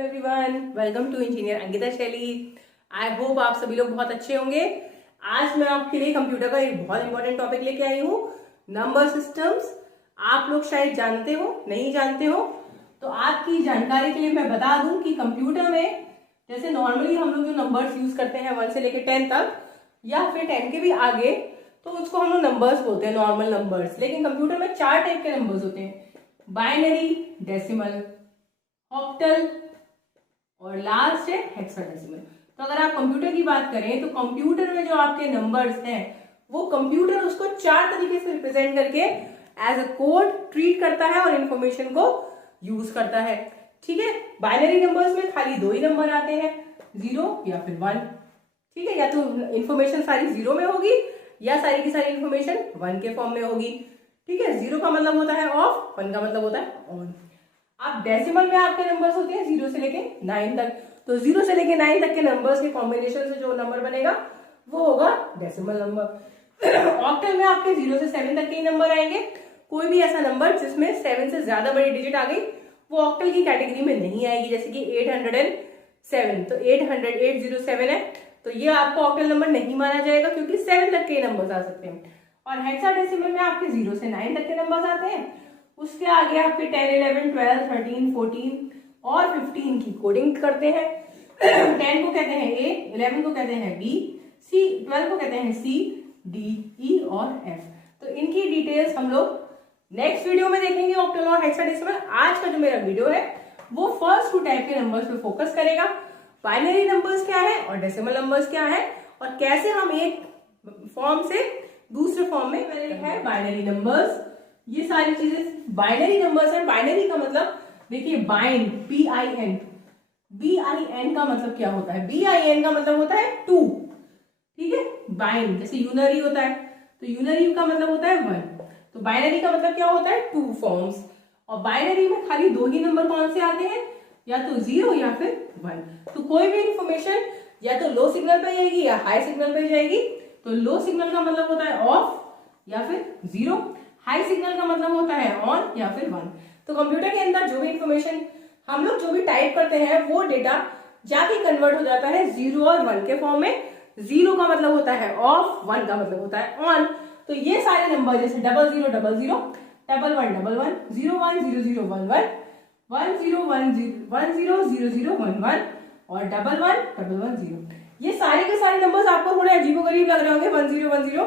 Everyone, welcome to engineer Ankita Shaili. I hope आप सभी लोग बहुत अच्छे होंगे। आज मैं आपके लिए कंप्यूटर का एक बहुत इंपॉर्टेंट टॉपिक लेके आई हूँ, नंबर सिस्टम्स। आप लोग शायद जानते हो, नहीं जानते हो, तो आपकी जानकारी के लिए मैं बता दूं कि कंप्यूटर में जैसे नॉर्मली हम लोग जो नंबर्स यूज करते हैं 1 से लेकर 10 तक या फिर 10 के भी आगे, तो उसको हम लोग नंबर्स बोलते हैं, नॉर्मल नंबर्स। लेकिन कंप्यूटर में 4 टाइप के नंबर्स होते हैं, बाइनरी, डेसिमल, ऑक्टल और लास्ट है हेक्साडेसिमल। तो अगर आप कंप्यूटर की बात करें तो कंप्यूटर में जो आपके नंबर्स हैं वो कंप्यूटर उसको 4 तरीके से रिप्रेजेंट करके एज अ कोड ट्रीट करता है और इंफॉर्मेशन को यूज करता है। ठीक है, बाइनरी नंबर्स में खाली 2 ही नंबर आते हैं, 0 या फिर 1। ठीक है, या तो इंफॉर्मेशन सारी 0 में होगी या सारी की सारी इंफॉर्मेशन 1 के फॉर्म में होगी। ठीक है, 0 का मतलब होता है ऑफ, 1 का मतलब होता है ऑन। अब डेसिमल में आपके नंबर्स होते हैं 0 से लेके 9 तक, तो 0 से लेके 9 तक के नंबर्स के कॉम्बिनेशन से जो नंबर बनेगा वो होगा डेसिमल नंबर। ऑक्टल में आपके 0 से 7 तक के ही नंबर आएंगे। कोई भी ऐसा नंबर जिसमें 7 से ज्यादा बड़ी डिजिट आ गई वो ऑक्टल की कैटेगरी में नहीं आएगी, जैसे कि 807, तो 807 है, तो ये आपको ऑक्टल नंबर नहीं माना जाएगा क्योंकि 7 तक के नंबर्स आ सकते हैं। और हेक्साडेसिमल में आपके 0 से 9 तक के नंबर्स आते हैं, उसके आगे आपके 10, 11, 12, 13, 14 और 15 की कोडिंग करते हैं। 10 को कहते हैं A, 11 को कहते हैं B, C, 12 को कहते हैं C, D, E और F। तो इनकी डिटेल्स हम लोग नेक्स्ट वीडियो में देखेंगे, ऑक्टल और हेक्साडेसिमल। आज का जो मेरा वीडियो है वो फर्स्ट 2 टाइप के नंबर्स पे फोकस करेगा, बाइनरी नंबर्स क्या है और डेसिमल नंबर्स क्या है, और कैसे हम एक फॉर्म से दूसरे फॉर्म में मैंने लिखा है बाइनरी नंबर्स। ये सारी चीजें बाइनरी नंबर्स है। बाइनरी का मतलब देखिए, बाइंड, BIN, BIN का मतलब क्या होता है? BIN का मतलब होता है 2। ठीक है, बाइंड जैसे यूनरी होता है, तो यूनरी का मतलब होता है 1, तो बाइनरी का मतलब क्या होता है 2 फॉर्म्स। और बाइनरी में खाली 2 ही नंबर कौन से आते हैं, या तो 0 या फिर 1। तो कोई भी इंफॉर्मेशन या तो लो सिग्नल पे जाएगी या हाई सिग्नल पे जाएगी। तो लो सिग्नल का मतलब होता है ऑफ या फिर 0, हाई सिग्नल का मतलब होता है ऑन या फिर 1। तो कंप्यूटर के अंदर जो भी इंफॉर्मेशन हम लोग जो भी टाइप करते हैं वो डेटा जाके कन्वर्ट हो जाता है 0 और 1 के फॉर्म में। 0 का मतलब होता है ऑफ, 1 का मतलब होता है ऑन। तो ये सारे नंबर जैसे 0000, 1111, 11, 01, 00, 11, 10, 10, 00, 11 और 11, 110। ये सारे के सारे नंबर्स आपको थोड़े अजीबोगरीब लग रहे होंगे, 1010,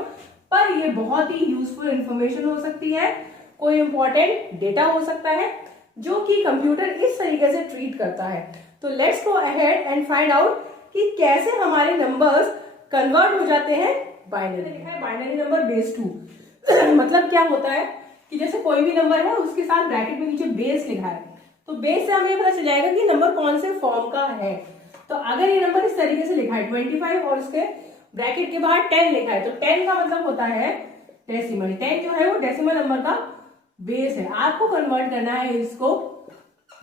पर ये बहुत ही यूजफुल इंफॉर्मेशन हो सकती है, कोई इंपॉर्टेंट डेटा हो सकता है जो कि कंप्यूटर इस तरीके से ट्रीट करता है। तो let's go ahead and find out कि कैसे हमारे नंबर्स कन्वर्ट हो जाते हैं बाइनरी। लिखा है बाइनरी नंबर बेस 2। मतलब क्या होता है कि जैसे कोई भी नंबर है उसके साथ ब्रैकेट में नीचे बेस लिखा है, तो बेस से हमें पता चल जाएगा कि नंबर कौन से फॉर्म का है। तो अगर ये नंबर इस तरीके से लिखा है 25 और उसके ब्रैकेट के बाहर 10 लिखा है, तो 10 का मतलब होता है डेसिमल। 10 जो है वो डेसिमल नंबर का बेस है। आपको कन्वर्ट करना है इसको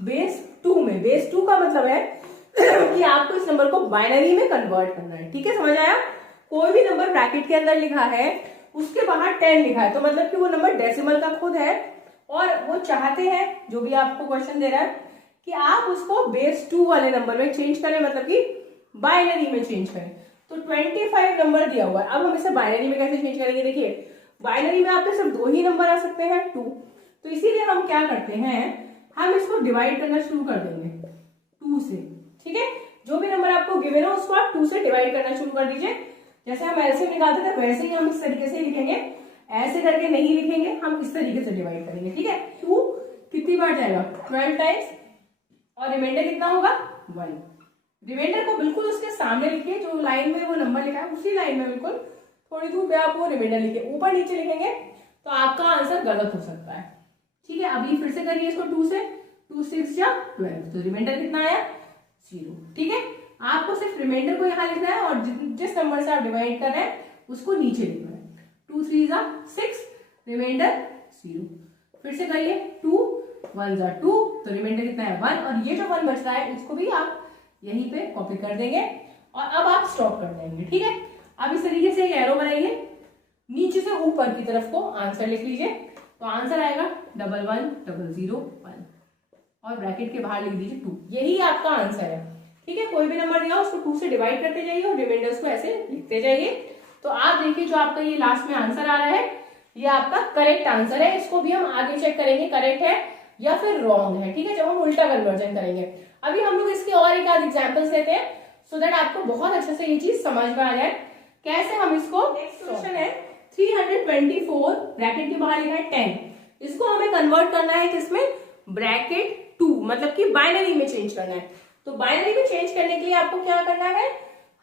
बेस 2 में। बेस 2 का मतलब है कि आपको इस नंबर को बाइनरी में कन्वर्ट करना है। ठीक है, समझ आया? कोई भी नंबर ब्रैकेट के अंदर लिखा है उसके बाहर 10 लिखा है, तो मतलब कि वो नंबर डेसिमल का खुद है, और वो चाहते हैं, जो भी आपको क्वेश्चन दे रहा है, कि आप उसको बेस 2 वाले नंबर में चेंज करें, मतलब कि बाइनरी में चेंज करें। तो 25 नंबर दिया हुआ है, अब हम इसे बाइनरी में कैसे चेंज करेंगे? देखिए, बाइनरी में आपके सिर्फ 2 ही नंबर आ सकते हैं, 2। तो इसीलिए हम क्या करते हैं, हम इसको डिवाइड करना शुरू कर देंगे 2 से। ठीक है, जो भी नंबर आपको गिवन हो उसको आप 2 से डिवाइड करना शुरू कर दीजिए। जैसे हम एलसीएम निकालते थे वैसे ही हम इस तरीके से लिखेंगे, ऐसे करके नहीं लिखेंगे, हम इस तरीके से डिवाइड करेंगे। ठीक है, 2 कितनी बार जाएगा? 12 टाइम्स, और रिमाइंडर कितना होगा? 1। रिमाइंडर को बिल्कुल उसके सामने लिखिए, जो लाइन में वो नंबर लिखा है उसी लाइन में बिल्कुल थोड़ी दूर पे आप वो रिमाइंडर लिखिए। ऊपर नीचे लिखेंगे तो आपका आंसर गलत हो सकता है। ठीक है, अभी फिर से करिए इसको 2 से, 2 6 या 12, तो रिमाइंडर कितना आया? 0। ठीक है, आपको सिर्फ रिमाइंडर को यहाँ लिखना है और जिस नंबर से आप डिवाइड कर रहे हैं उसको नीचे लिखना है। 2 3 6, रिमाइंडर 0। फिर से करिए, 2 1 2, तो रिमाइंडर कितना है? 1, और ये जो 1 बच रहा है इसको भी आप यहीं पे कॉपी कर देंगे और अब आप स्टॉप कर देंगे। ठीक है, अब इस तरीके से एक एरो बनाइए, नीचे से ऊपर की तरफ को आंसर लिख लीजिए, तो आंसर आएगा 11 0 0 1। और ब्रैकेट के बाहर लिख दीजिए 2। यही आपका आंसर है। ठीक है, कोई भी नंबर दिया उसको 2 से डिवाइड करते जाइए और रिमाइंडर्स को ऐसे लिखते जाइए। तो आप देखिए जो आपका ये लास्ट में आंसर आ रहा है ये आपका करेक्ट आंसर है। इसको भी हम आगे चेक करेंगे करेक्ट है या फिर रॉन्ग है। ठीक है, जब हम उल्टा कन्वर्जन करेंगे। अभी हम लोग इसके और एक आध एग्जाम्पल्स लेते हैं सो दैट आपको बहुत अच्छे से ये चीज समझ में आ जाए कैसे हम इसको। नेक्स्ट क्वेश्चन है 324 ब्रैकेट के बाहर लिखा है 10। इसको हमें कन्वर्ट करना है किसमें, ब्रैकेट 2 मतलब कि बाइनरी में चेंज करना है। तो बाइनरी में चेंज करने के लिए आपको क्या करना है,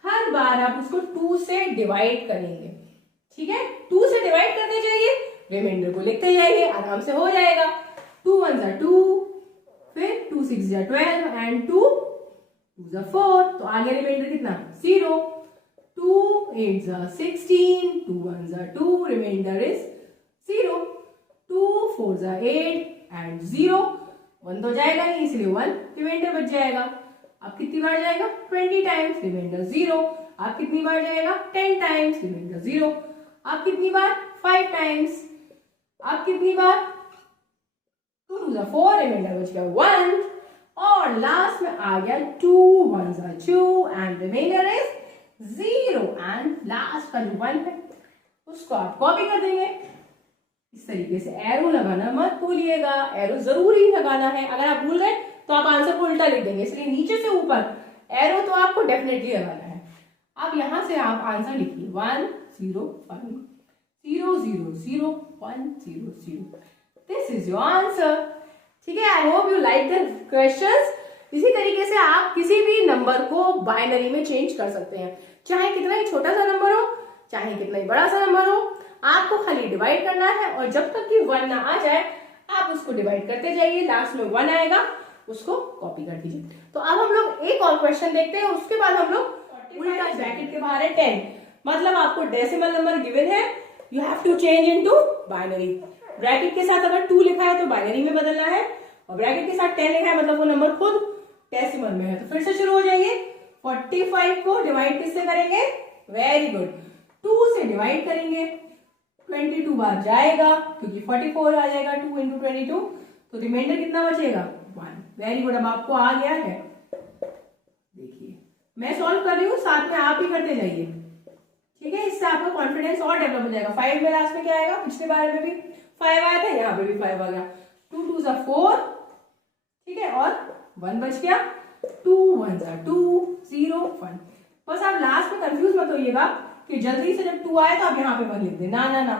हर बार आप उसको 2 से डिवाइड करेंगे। ठीक है, 2 से डिवाइड करते जाइए, रिमाइंडर को लिखते जाइए, आराम से हो जाएगा। 2 1 जा 2, फिर 2 6 जा 12 एंड 2 2 जा 4। तो आगे रिमाइंडर कितना 0। 2 8 जा 16, 2 1 जा 2, रिमाइंडर इज 0। 2 4 जा 8 एंड 0। 1 तो जाएगा नहीं इसलिए 1 रिमाइंडर बच जाएगा। अब कितनी बार जाएगा 20 टाइम्स, रिमाइंडर 0। आप कितनी बार जाएगा 10 टाइम्स, रिमाइंडर 0। आप कितनी बार 5 टाइम्स, आप कितनी बार 2 2 जा 4, रिमाइंडर बच गया 1। और लास्ट में आ गया 2 1 जा 2 and reminder is 0। And last का जो 1 है उसको आप कॉपी कर देंगे। इस तरीके से एरो लगाना मत भूलिएगा, एरो जरूरी लगाना है। अगर आप भूल गए तो आप आंसर को उल्टा लिख देंगे, इसलिए नीचे से ऊपर एरो तो आपको डेफिनेटली लगाना है। अब यहां से आप आंसर लिखिए 1 0 1 0 0 0 1 0 0। This is your answer. ठीक है, I hope you like the questions. इसी तरीके से आप किसी भी नंबर को बाइनरी में चेंज कर सकते हैं, चाहे कितना ही छोटा सा नंबर हो चाहे कितना ही बड़ा सा नंबर हो। आपको खाली डिवाइड करना है और जब तक कि 1 ना आ जाए आप उसको डिवाइड करते जाइए, लास्ट में 1 आएगा उसको कॉपी कर दीजिए। तो अब हम लोग एक और क्वेश्चन देखते हैं, उसके बाद हम लोग उल्टा ब्रैकेट के बाहर है 10 मतलब आपको डेसिमल नंबर गिवन है, you have to change into binary. Bracket के साथ अगर 2 लिखा है तो बाइनरी में बदलना है और ब्रैकेट के साथ 10 लिखा है मतलब वो नंबर खुद डेसिमल में है। तो फिर से शुरू हो जाइए। 45 को डिवाइड किससे करेंगे, वेरी गुड 2 से डिवाइड करेंगे। 22 बार जाएगा क्योंकि 44 आ जाएगा 2 इंटू 22, तो रिमाइंडर कितना बचेगा 1। वेरी गुड, अब आपको आ गया है। देखिए मैं सॉल्व कर रही हूँ, साथ में आप ही करते जाइए। ठीक है, इससे आपका कॉन्फिडेंस और डेवलप हो जाएगा। 5 में लास्ट में क्या आएगा, पिछले बार में भी 5 आया था, यहाँ पे भी 5 आ गया। 2 2 जा 4, ठीक है, और 1 बच गया। 2 1 जा 2 0 1। बस आप लास्ट में कंफ्यूज मत होइएगा कि जल्दी से जब 2 आए तो आप यहाँ पे 1 लिख दें, ना ना ना,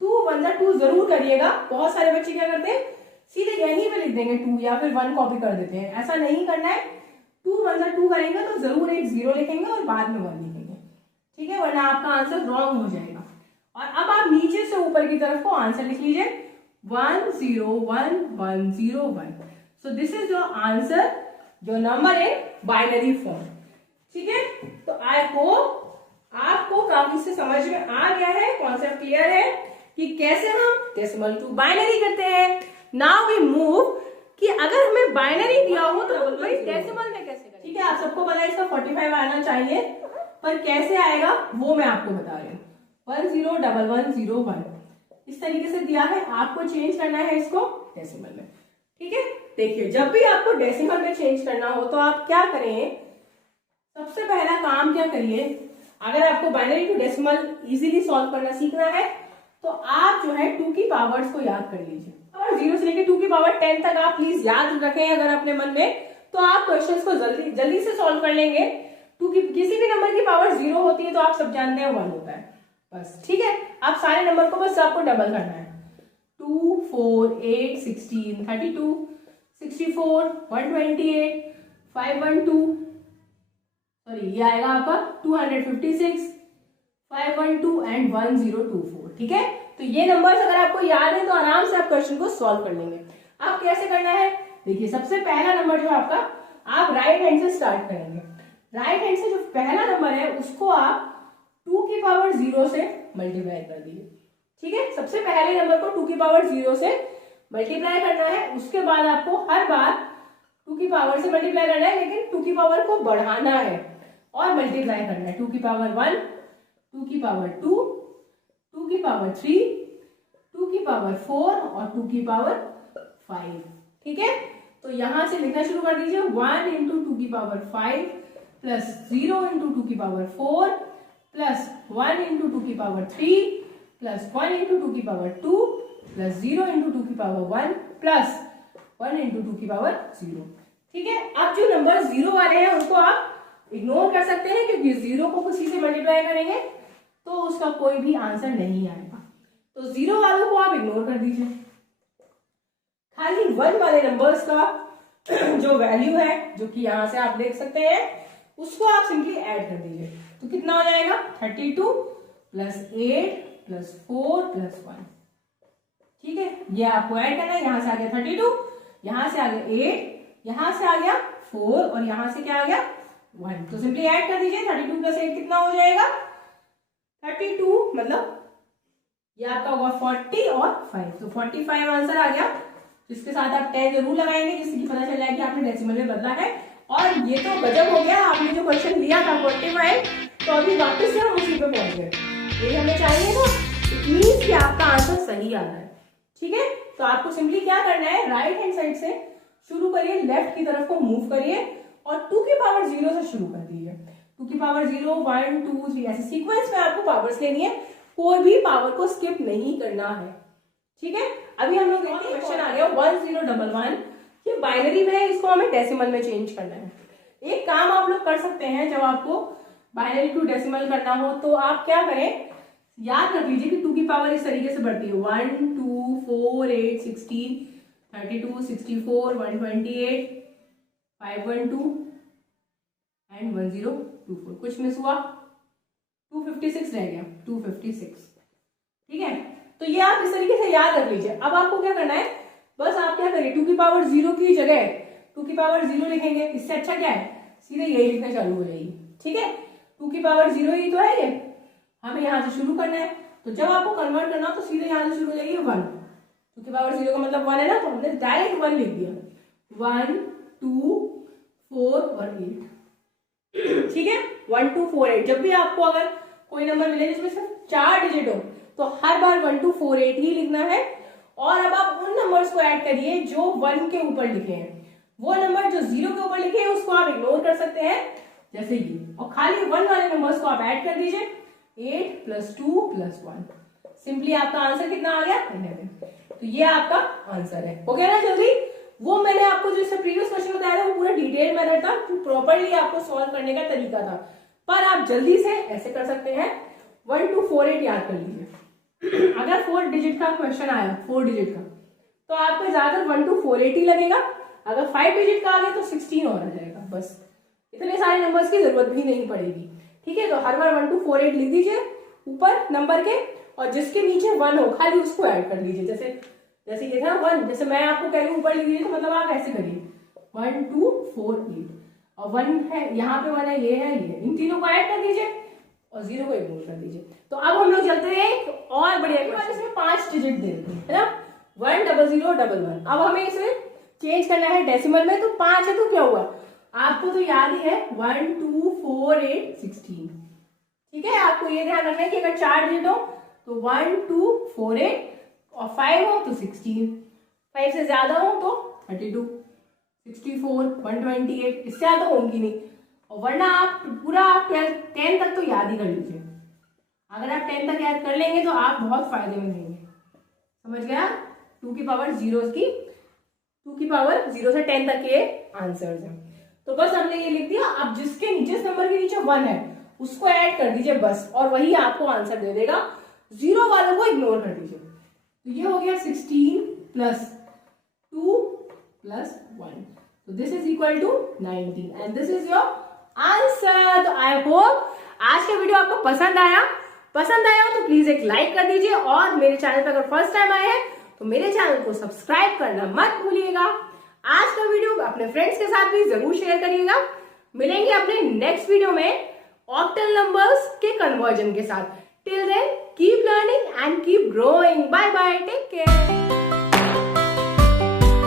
2 1 जा 2 जरूर करिएगा। बहुत सारे बच्चे क्या करते हैं सीधे यहीं पे लिख देंगे 2 या फिर 1 कॉपी कर देते हैं, ऐसा नहीं करना है। 2 1 जा 2 करेंगे तो जरूर एक 0 लिखेंगे और बाद में 1 लिखेंगे, ठीक है, वरना आपका आंसर रॉन्ग हो जाएगा। और अब आप नीचे से ऊपर की तरफ को आंसर लिख लीजिए 1 0 1 1 0 1। So this is your answer, जो नंबर इन बाइनरी फॉर्म। ठीक है, तो आई होप आपको काफी से समझ में आ गया है, कॉन्सेप्ट क्लियर है कि कैसे हम डेसिमल टू बाइनरी करते हैं। नाउ वी मूव कि अगर हमें बाइनरी दिया हो तो भाई डेसिमल में कैसे करें। ठीक है, आप सबको पता है इसका 45 आना चाहिए, पर कैसे आएगा वो मैं आपको बता रही हूँ। 1 0 1 1 0 1 इस तरीके से दिया है, आपको चेंज करना है इसको डेसिमल में। ठीक है, देखिए जब भी आपको डेसिमल में चेंज करना हो तो आप क्या करें, सबसे पहला काम क्या करिए, अगर आपको binary to decimal easily solve करना सीखना है तो आप जो है 2 की पावर्स को याद कर लीजिए। और 0 से लेकर 2 की पावर 10 तक आप प्लीज याद रखें अगर अपने मन में, तो आप क्वेश्चंस को जल्दी से सॉल्व कर लेंगे। 2 की किसी भी नंबर की पावर 0 होती है तो आप सब जानते हैं 1 होता है बस। ठीक है, आप सारे नंबर को बस आपको डबल करना है। 2 4 8 16 32 64 128 512 सॉरी ये आएगा आपका 256 512 एंड 1024। ठीक है, तो ये नंबर्स अगर आपको याद है तो आराम से आप क्वेश्चन को सॉल्व कर लेंगे। आप कैसे करना है, देखिए सबसे पहला नंबर जो आपका, आप राइट हैंड से स्टार्ट करेंगे। राइट हैंड से जो पहला नंबर है उसको आप 2 की पावर 0 से मल्टीप्लाई कर दीजिए। ठीक है, सबसे पहले नंबर को 2 की पावर 0 से मल्टीप्लाई करना है, उसके बाद आपको हर बार 2 की पावर से मल्टीप्लाई करना है, लेकिन 2 की पावर को बढ़ाना है और मल्टीप्लाई करना है। 2 की पावर 1 2 की पावर 2 2 की पावर 3 2 की पावर 4 और 2 की पावर 5। ठीक है, तो यहां से लिखना शुरू कर दीजिए 1 इंटू 2 की पावर 5 प्लस 0 इंटू 2 की पावर 4 प्लस 1 इंटू 2 की पावर 3 प्लस 1 इंटू 2 की पावर 2 प्लस 0 इंटू 2 की पावर 1 प्लस 1 इंटू 2 की पावर 0। ठीक है, अब जो नंबर 0 वाले हैं उनको आप इग्नोर कर सकते हैं, क्योंकि 0 को किसी से मल्टीप्लाई करेंगे तो उसका कोई भी आंसर नहीं आएगा। तो 0 वालों को आप इग्नोर कर दीजिए। खाली 1 वाले नंबर्स का जो वैल्यू है, जो कि यहां से आप देख सकते हैं, उसको आप सिंपली ऐड कर दीजिए। तो कितना हो जाएगा 32 प्लस 8 प्लस 4 प्लस 1। ठीक है, ये आपको ऐड करना है। यहां से आ गया 32, यहां से आ गया 8, यहां से आ गया 4 और यहां से क्या आ गया 1। तो सिंपली ऐड कर दीजिए। 32 प्लस 8 कितना हो जाएगा 32, मतलब ये आपका होगा 40 और 5, तो 45 आंसर आ गया, जिसके साथ आप 10 जरूर लगाएंगे, जिससे कि पता चल जाए कि आपने डेसिमल में बदला है। और ये तो गजब हो गया, आपने जो क्वेश्चन लिया था 45, तो अभी वापस से हम उसी पे पहुंच गए। ये हमें चाहिए था, इट मींस कि आपका आंसर सही आ रहा है। ठीक है, तो आपको सिंपली क्या करना है, राइट हैंड साइड से शुरू करिए, लेफ्ट की तरफ को मूव करिए और 2 की पावर 0 से शुरू कर दीजिए। 2 की पावर 0, 1, 2, 3 ऐसे सीक्वेंस में आपको पावर्स लेनी है, कोई भी पावर को स्किप नहीं करना है। ठीक है, अभी हम लोग क्वेश्चन आ गया 1011, ये बाइनरी में है, इसको हमें डेसिमल में चेंज करना है। एक काम आप लोग कर सकते हैं, जब आपको बाइनरी टू डेसिमल करना हो तो आप क्या करें, याद रख लीजिए कि 2 की पावर इस तरीके से बढ़ती है 1, 2, 4, 8, 16, 32, 64, 128, 512 एंड 1024। कुछ मिस हुआ, 256 रह गया, 256। ठीक है, तो ये आप इस तरीके से याद रख लीजिए। अब आपको क्या करना है, बस आप क्या करिए, 2 की पावर 0 की जगह 2 की पावर 0 लिखेंगे। इससे अच्छा क्या है, सीधे यही लिखना चालू हो जाएगी। ठीक है, 2 की पावर 0 ही तो है ये, हमें यहां से शुरू करना है। तो जब आपको कन्वर्ट करना हो तो सीधे यहां से शुरू हो जाएगी 1। 2 की पावर 0 का मतलब 1 है ना, तो हमने डायरेक्ट 1 लिख दिया, 1, 2, 4 और 8। ठीक है, 1, 2, 4, 8। जब भी आपको अगर कोई नंबर मिले जिसमें सिर्फ 4 डिजिट हो, तो हर बार 1, 2, 4, 8 ही लिखना है। और अब आप उन नंबर्स को ऐड करिए जो 1 के ऊपर लिखे हैं। वो नंबर जो 0 के ऊपर लिखे हैं उसको आप इग्नोर कर सकते हैं, जैसे ये, और खाली 1 वाले नंबर्स को आप ऐड कर दीजिए। 8 प्लस 2 प्लस 1, सिंपली आपका आंसर कितना आ गया 11। तो ये आपका आंसर है। हो गया ना जल्दी। वो मैंने आपको जो इससे प्रीवियस क्वेश्चन बताया था वो पूरा डिटेल मेथड था, प्रॉपरली आपको सॉल्व करने का तरीका था, पर आप जल्दी से ऐसे कर सकते हैं। 1, 2, 4, 8 याद कर लीजिए। अगर 4 डिजिट का क्वेश्चन आया, 4 डिजिट का, तो आपको ज्यादा 1, 2, 4, 8 ही लगेगा। अगर 5 डिजिट का आ गया तो 16 और आ जाएगा। बस इतने सारे नंबर्स की जरूरत भी नहीं पड़ेगी। ठीक है, तो हर बार 1, 2, 4, 8 लिख दीजिए ऊपर नंबर के, और जिसके नीचे 1 हो खाली उसको ऐड कर लीजिए। जैसे ये था 1, जैसे मैं आपको कह रही हूँ ऊपर लिख दीजिए, तो मतलब आप ऐसे करिए 1, 2, 4, 8, और 1 है यहाँ पे, 1 है, ये है, ये, इन तीनों को ऐड कर दीजिए और 0 को इग्नोर कर दीजिए। तो अब हम लोग चलते हैं और बढ़िया क्वेश्चन, इसमें 5 डिजिट दे देते हैं, है ना, 1, 0, 0, 1, 1। अब हमें इसे चेंज करना है डेसिमल में, तो 5 है तो क्या हुआ, आपको तो याद ही है 1, 2, 4, 8, 16। ठीक है, आपको ये ध्यान रखना है कि अगर 4 डिजिट हो तो 1, 2, 4, 8, और 5 हो तो 16, 5 से ज्यादा हो तो 32, 64, 128, इससे ज्यादा होंगी नहीं। और वरना आप पूरा 10 तक तो याद ही कर लीजिए। अगर आप 10 तक याद कर लेंगे तो आप बहुत फायदे में रहेंगे। समझ गया, 2 की पावर 0 की 2 की पावर 0 से 10 तक ये आंसर्स हैं। तो बस हमने ये लिख दिया। अब जिसके जिस नंबर के नीचे 1 है उसको ऐड कर दीजिए बस, और वही आपको आंसर दे देगा। 0 वालों को इग्नोर कर दीजिए। तो ये हो गया 16 प्लस 2 प्लस 1, तो this is equal to 19 and this is your answer. तो आई होप आज का वीडियो आपको पसंद आया हो तो प्लीज एक लाइक कर दीजिए, और मेरे चैनल पर अगर फर्स्ट टाइम आए हैं तो मेरे चैनल को सब्सक्राइब करना मत भूलिएगा। आज का वीडियो अपने फ्रेंड्स के साथ भी जरूर शेयर करिएगा। मिलेंगे अपने नेक्स्ट वीडियो में ऑक्टल नंबर्स के कन्वर्जन के साथ। Till then keep learning and keep growing. Bye bye, take care.